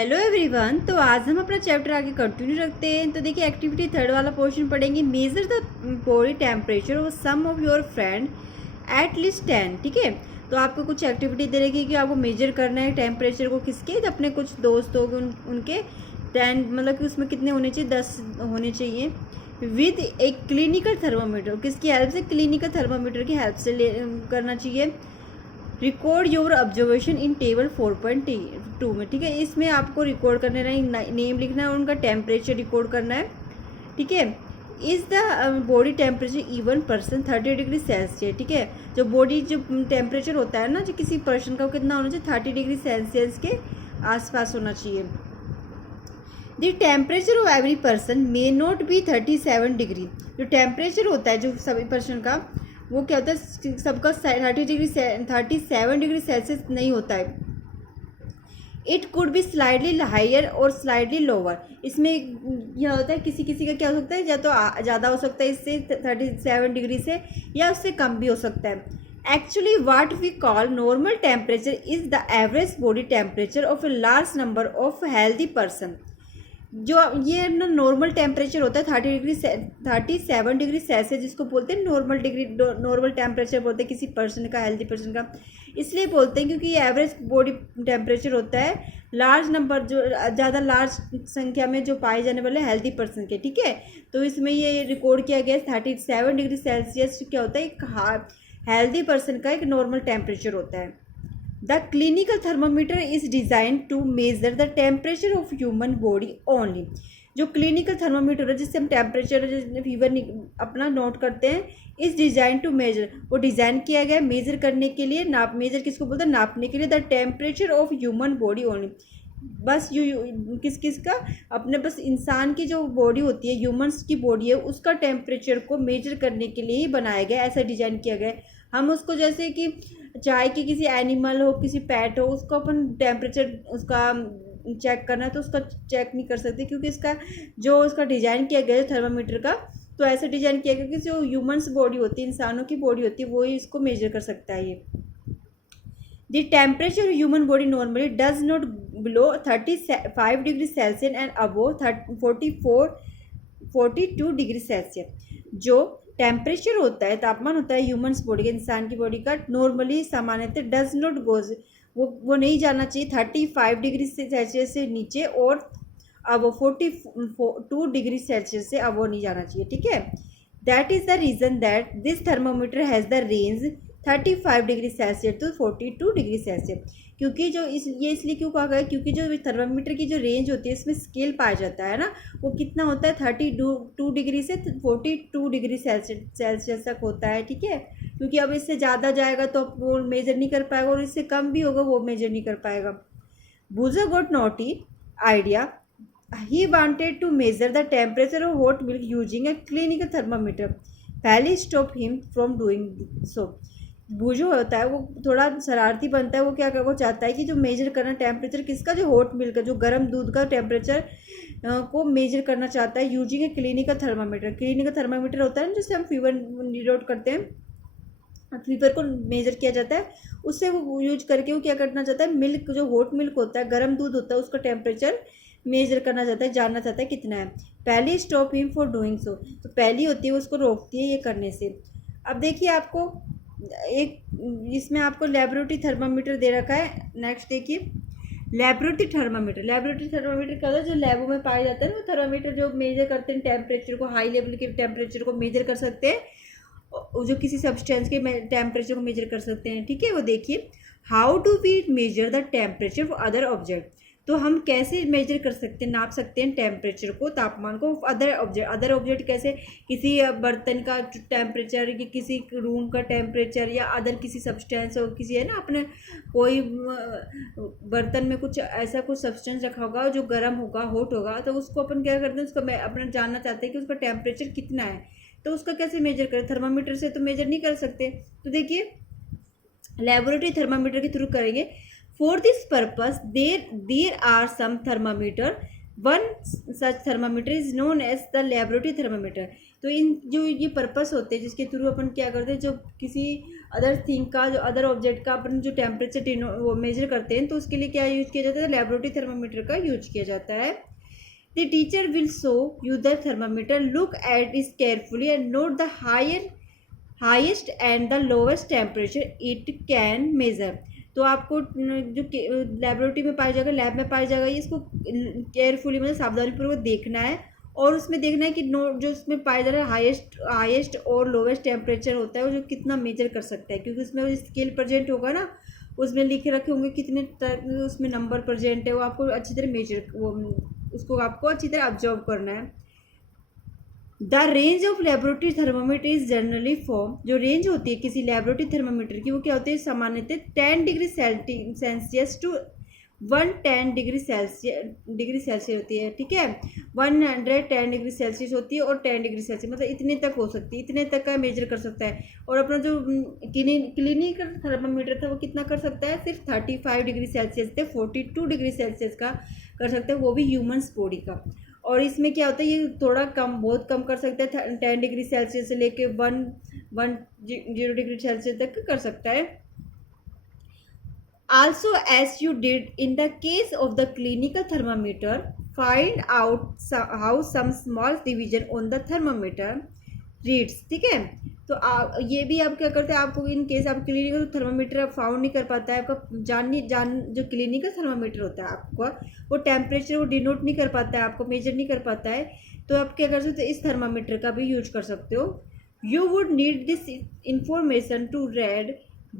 Hello everyone. तो आज हम अपना चैप्टर आगे कंटिन्यू रखते हैं। तो देखिए एक्टिविटी थर्ड वाला पोर्शन पढ़ेंगे। Measure the body temperature of some of your friend at least 10। ठीक है, तो आपको कुछ एक्टिविटी दे रही कि आपको मेजर करना है टेम्परेचर को किसके, अपने कुछ दोस्त हो गए उनके 10, मतलब कि उसमें कितने होने चाहिए, 10 होने चाहिए। विद एक क्लिनिकल थर्मामीटर, किसकी हेल्प से, क्लिनिकल थर्मामीटर की हेल्प से करना चाहिए। Record your observation in table 4.2 में। ठीक है, इसमें आपको रिकॉर्ड करना है, नेम लिखना है, उनका टेम्परेचर रिकॉर्ड करना है। ठीक है, is the body temperature even person 30 degree Celsius. ठीक है, जो बॉडी जो टेम्परेचर होता है ना, जो किसी पर्सन का कितना होना चाहिए, 30 डिग्री सेल्सियस के आसपास होना चाहिए। The temperature of every person may not be 37 degree. जो टेम्परेचर होता है जो सभी पर्सन का, वो क्या होता है, सबका 37 डिग्री सेल्सियस नहीं होता है। It could be slightly higher और स्लाइडली लोअर। इसमें यह होता है किसी किसी का क्या हो सकता है, या तो ज़्यादा हो सकता है इससे 37 डिग्री से, या उससे कम भी हो सकता है। Actually what we call normal temperature is the average body temperature of a large number of healthy person. जो ये ना नॉर्मल टेम्परेचर होता है 37 डिग्री सेल्सियस, जिसको बोलते हैं नॉर्मल टेम्परेचर बोलते हैं किसी पर्सन का, हेल्दी पर्सन का। इसलिए बोलते हैं क्योंकि ये एवरेज बॉडी टेम्परेचर होता है लार्ज नंबर, जो ज़्यादा लार्ज संख्या में जो पाए जाने वाले हेल्दी पर्सन के। ठीक है, तो इसमें ये रिकॉर्ड किया गया 37 डिग्री सेल्सियस क्या होता है, एक हेल्दी पर्सन का एक नॉर्मल टेम्परेचर होता है। The clinical thermometer is designed to measure the temperature of human body only। जो क्लिनिकल थर्मामीटर है जिससे हम टेम्परेचर फीवर अपना नोट करते हैं, इस डिज़ाइन टू मेजर, वो डिज़ाइन किया गया है मेजर करने के लिए, मेजर किसको बोलते हैं, नापने के लिए। The temperature of human body only, बस किस का, अपने बस इंसान की जो बॉडी होती है, ह्यूमन्स की बॉडी है, उसका टेम्परेचर को मेजर करने के लिए ही बनाया गया, ऐसा डिज़ाइन किया गया है। हम उसको जैसे कि चाहे कि किसी एनिमल हो, किसी पेट हो, उसको अपन टेम्परेचर उसका चेक करना है तो उसका चेक नहीं कर सकते, क्योंकि इसका जो उसका डिज़ाइन किया गया है थर्मामीटर का, तो ऐसे डिज़ाइन किया गया कि जो ह्यूमन्स बॉडी होती है, इंसानों की बॉडी होती है, वो ही इसको मेजर कर सकता है। ये the temperature of human body normally does not below 35 degree Celsius and above 42 degree Celsius. जो टेम्परेचर होता है, तापमान होता है ह्यूमन्स बॉडी का, इंसान की बॉडी का, नॉर्मली सामान्यतः डज नॉट गोज, वो नहीं जाना चाहिए 35 डिग्री सेल्सियस से नीचे, और अब 42 डिग्री सेल्सियस से अब वो नहीं जाना चाहिए। ठीक है, that is the reason that this thermometer has the range 35 degree Celsius to 42 degree Celsius. क्योंकि जो ये इसलिए क्यों कहा गया, क्योंकि जो थर्मामीटर की जो रेंज होती है, इसमें स्केल पाया जाता है ना, वो कितना होता है 32 डिग्री से 42 डिग्री सेल्सियस तक होता है। ठीक है, क्योंकि अब इससे ज़्यादा जाएगा तो वो मेजर नहीं कर पाएगा, और इससे कम भी होगा वो मेजर नहीं कर पाएगा। बूजर got naughty idea, he wanted to measure the temperature of hot milk using a clinical thermometer. पहले stop him from doing so. बूजो होता है वो थोड़ा शरारती बनता है, वो क्या वो चाहता है कि जो मेजर करना टेम्परेचर किसका, जो हॉट मिल्क का, जो गर्म दूध का टेम्परेचर को मेजर करना चाहता है using a clinical thermometer. Clinical thermometer होता है ना, जिससे हम फीवर नोट करते हैं, फीवर को मेजर किया जाता है, उससे वो यूज करके वो क्या करना चाहता है, मिल्क जो हॉट मिल्क होता है, गर्म दूध होता है, उसका टेम्परेचर मेजर करना चाहता है, जानना चाहता है कितना है। पहली stop him for doing so, तो पहली होती है उसको रोकती है ये करने से। अब देखिए आपको एक इसमें आपको लेबोरेटरी थर्मामीटर दे रखा है। नेक्स्ट देखिए लेबोरेटरी थर्मामीटर क्या होता है, जो लैबों में पाया जाता है ना, वो थर्मामीटर जो मेजर करते हैं टेम्परेचर को, हाई लेवल के टेम्परेचर को मेजर कर सकते हैं, जो किसी सब्सटेंस के टेम्परेचर को मेजर कर सकते हैं। ठीक है, वो देखिए how do we measure the temperature for other object. तो हम कैसे मेजर कर सकते हैं, नाप सकते हैं टेम्परेचर को, तापमान को, अदर ऑब्जेक्ट कैसे, किसी बर्तन का टेम्परेचर, या किसी रूम का टेम्परेचर, या अदर किसी सब्सटेंस और किसी है ना, अपने कोई बर्तन में कुछ ऐसा कुछ सब्सटेंस रखा होगा जो गर्म होगा, हॉट होगा, तो उसको अपन क्या करते हैं, उसको अपना जानना चाहते हैं कि उसका टेम्परेचर कितना है, तो उसका कैसे मेजर करें, थर्मामीटर से तो मेजर नहीं कर सकते। तो देखिए लेबोरेटरी थर्मामीटर के थ्रू करेंगे। For this purpose, there are some thermometer. One such thermometer is known as the laboratory thermometer। तो इन जो ये पर्पस होते हैं जिसके थ्रू अपन क्या करते हैं, जो किसी अदर थिंग का, जो अदर ऑब्जेक्ट का अपन जो टेम्परेचर वो मेजर करते हैं, तो उसके लिए क्या यूज़ किया जाता है, लेबोरेटरी थर्मामीटर का यूज किया जाता है। The teacher will show you the thermometer, look at it carefully and note the highest and the lowest temperature it can measure. तो आपको जो लेबोरेटरी में पाया जाएगा, लैब में पाया जाएगा, इसको केयरफुली मतलब सावधानीपूर्वक देखना है और उसमें देखना है कि जो उसमें पाया जा रहा है हाईएस्ट और लोवेस्ट टेम्परेचर होता है वो जो कितना मेजर कर सकता है, क्योंकि उसमें वो स्केल प्रेजेंट होगा ना, उसमें लिखे रखे होंगे कितने उसमें नंबर प्रेजेंट है, वो आपको अच्छी तरह उसको आपको अच्छी तरह ऑब्जर्व करना है। The range of laboratory thermometer is generally form, जो रेंज होती है किसी लेबोरेटरी थर्मामीटर की वो क्या होती है, सामान्यतः 10 degree Celsius to 110 degree Celsius होती है, ठीक है। 110 डिग्री सेल्सियस होती है और 10 डिग्री सेल्सियस मतलब इतने तक हो सकती है, इतने तक का मेजर कर सकता है। और अपना जो क्लिनिकल थर्मामीटर था वो कितना कर सकता है, सिर्फ 35 डिग्री सेल्सियस से 42 डिग्री सेल्सियस का कर सकते हैं, वो भी ह्यूमन्स बॉडी का। और इसमें क्या होता है, ये थोड़ा कम, बहुत कम कर सकता है, 10 डिग्री सेल्सियस से लेके 110 डिग्री सेल्सियस तक कर सकता है। Also, as you did in the case of the clinical thermometer, find out how some small division on the thermometer reads, ठीक है। तो ये भी आप क्या करते हैं, आपको इन केस आप क्लिनिकल थर्मामीटर फाउंड नहीं कर पाता है, आपका जो क्लिनिकल थर्मामीटर होता है आपका वो टेम्परेचर वो डिनोट नहीं कर पाता है, आपको मेजर नहीं कर पाता है, तो आप क्या कर सकते हो, इस थर्मामीटर का भी यूज कर सकते हो। You would need this information to read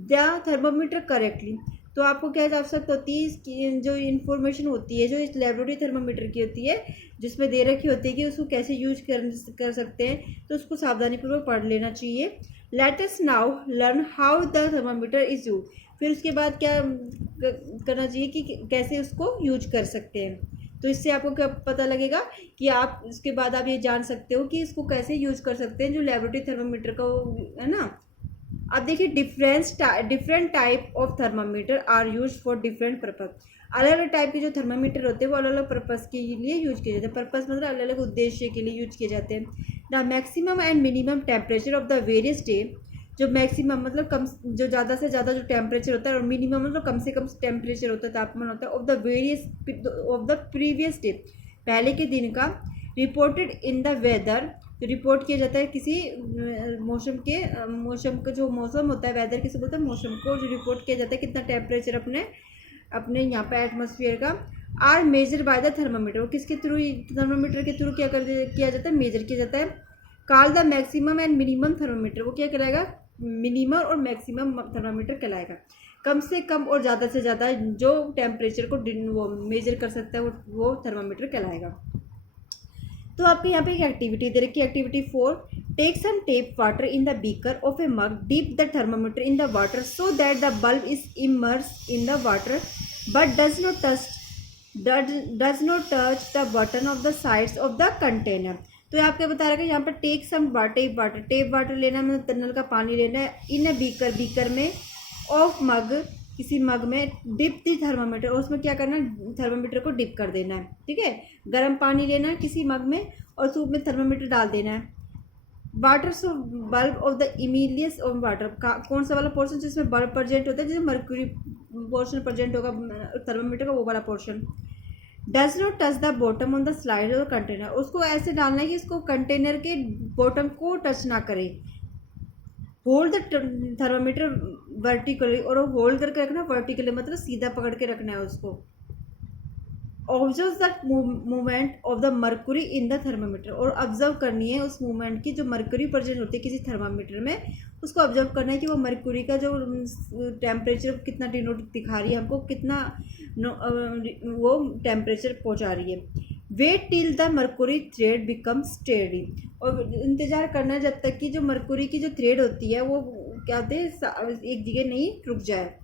the thermometer correctly. तो आपको क्या आवश्यकता होती है, इसकी जो इन्फॉर्मेशन होती है जो इस लेबोरेटरी थर्मामीटर की होती है, जिसमें दे रखी होती है कि उसको कैसे यूज कर सकते हैं, तो उसको सावधानीपूर्वक पढ़ लेना चाहिए। Let us now learn how the thermometer is use. फिर उसके बाद क्या करना चाहिए कि कैसे उसको यूज कर सकते हैं। तो इससे आपको क्या पता लगेगा कि आप उसके बाद आप ये जान सकते हो कि इसको कैसे यूज कर सकते हैं, जो लेबोरेटरी थर्मामीटर का है ना। अब देखिए different type of thermometer are use for different purpose. अलग अलग टाइप के जो थर्मामीटर होते हैं वो अलग अलग पर्पज़ के लिए यूज किए जाते हैं। पर्पज़ मतलब अलग अलग उद्देश्य के लिए यूज किए जाते हैं। The maximum and minimum temperature of the various day, जो मैक्सिमम मतलब कम, जो ज़्यादा से ज़्यादा जो टेम्परेचर होता है, और मिनिमम मतलब कम से कम टेम्परेचर होता है, तापमान होता है, ऑफ द प्रीवियस डे, पहले के दिन का, रिपोर्टेड इन द वेदर, तो रिपोर्ट किया जाता है किसी मौसम का जो मौसम होता है, वेदर किसे बोलते हैं, मौसम को जो रिपोर्ट किया जाता है कितना टेम्परेचर अपने यहाँ पे एटमॉस्फेयर का। Are measure by the thermometer, किसके थ्रू, थर्मामीटर के थ्रू किया जाता है, मेजर किया जाता है। Call the maximum and minimum thermometer, वो क्या कहलाएगा, मिनिमम और मैक्सिमम थर्मामीटर कहलाएगा। कम से कम और ज़्यादा से ज़्यादा जो टेम्परेचर को वो मेजर कर सकता है वो थर्मामीटर कहलाएगा। तो आपके यहाँ पे एक एक्टिविटी दे रखी है, activity 4, take some tap water in the beaker of a mug, dip the thermometer in the water so that the bulb is immerse in the water but does not touch the bottom of the sides of the container. तो ये आपको बता रहा है कि यहाँ पर take some tap water लेना, मतलब नल का पानी लेना है, इन ए बीकर में, ऑफ मग, किसी मग में, डिप दी थर्मामीटर, और उसमें क्या करना है, थर्मामीटर को डिप कर देना है, ठीक है। गर्म पानी लेना है किसी मग में और उसमें में थर्मामीटर डाल देना है। Water so bulb of the इमीलियस ऑफ वाटर, कौन सा वाला पोर्शन जिसमें बल्ब प्रेजेंट होता है, जैसे मर्क्यूरी पोर्शन प्रेजेंट होगा थर्मामीटर का, वो वाला portion. Does not touch the bottom on the slide और कंटेनर, उसको ऐसे डालना है कि इसको कंटेनर के बॉटम को टच ना करे। होल्ड द थर्मामीटर वर्टिकली, और होल्ड करके रखना वर्टिकली मतलब सीधा पकड़ के रखना है उसको। Observe the movement of the mercury in the thermometer, और ऑब्जर्व करनी है उस मूवमेंट की जो मर्क्यूरी प्रेजेंट होती है किसी थर्मामीटर में, उसको ऑब्जर्व करना है कि वो मर्क्यूरी का जो टेम्परेचर कितना डिनोट दिखा रही है हमको, कितना वो टेम्परेचर पहुंचा रही है। Wait till the mercury thread become steady, और इंतज़ार करना है जब तक कि जो मर्क्यूरी की जो थ्रेड होती है वो क्या होते हैं, एक जगह नहीं रुक जाए।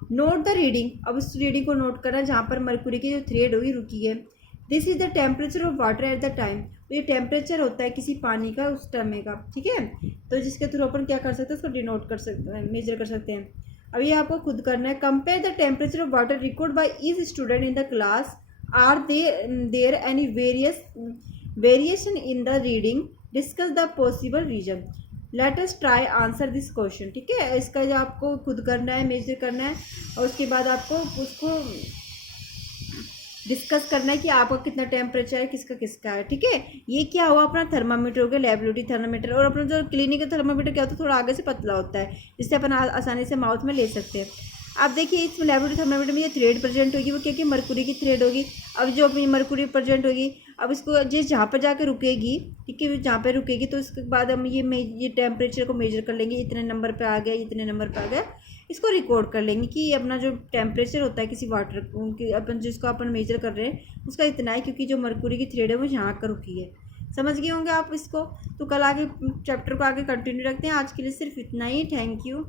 नोट द रीडिंग, अब उस रीडिंग को नोट करना जहाँ पर मर्क्यूरी की जो थ्रेड हुई रुकी है। This is the temperature of water at the time, तो ये टेम्परेचर होता है किसी पानी का उस समय का, ठीक है। तो जिसके थ्रू अपन क्या कर सकते हैं, उसको डिनोट कर सकते हैं, मेजर कर सकते हैं। अब ये आपको खुद करना है। Compare the temperature of water record by each student in the class, are there any variation in the reading, discuss the possible reason. Let us try answer this question, ठीक है। इसका जो आपको खुद करना है, मेजर करना है, और उसके बाद आपको उसको डिस्कस करना है कि आपका कितना टेम्परेचर है, किसका किसका है, ठीक है। ये क्या हुआ, अपना थर्मामीटर हो गया, लेबोरेटरी थर्मामीटर। और अपना जो क्लिनिकल थर्मामीटर क्या होता है, थोड़ा आगे से पतला होता है, जिससे अपन आसानी से माउथ में ले सकते हैं। अब देखिए इस लेबोरेटरी थर्मामीटर में ये थ्रेड प्रेजेंट होगी, वो क्या क्या मरकुरी की थ्रेड होगी। अब जो अपनी मरकुरी प्रेजेंट होगी, अब इसको जिस जहाँ पर जाके रुकेगी, ठीक है, जहाँ पे रुकेगी, तो उसके बाद हम ये टेम्परेचर को मेजर कर लेंगे, इतने नंबर पे आ गया, इतने नंबर पे आ गया। इसको रिकॉर्ड कर लेंगे कि अपना जो टेम्परेचर होता है किसी वाटर की, अपन जिसको अपन मेजर कर रहे हैं, उसका इतना है, क्योंकि जो मरकुरी की थ्रेड है वो यहाँ कर रुकी है। समझ गए होंगे आप इसको। तो कल आगे चैप्टर को आगे कंटिन्यू रखते हैं। आज के लिए सिर्फ इतना ही। Thank you.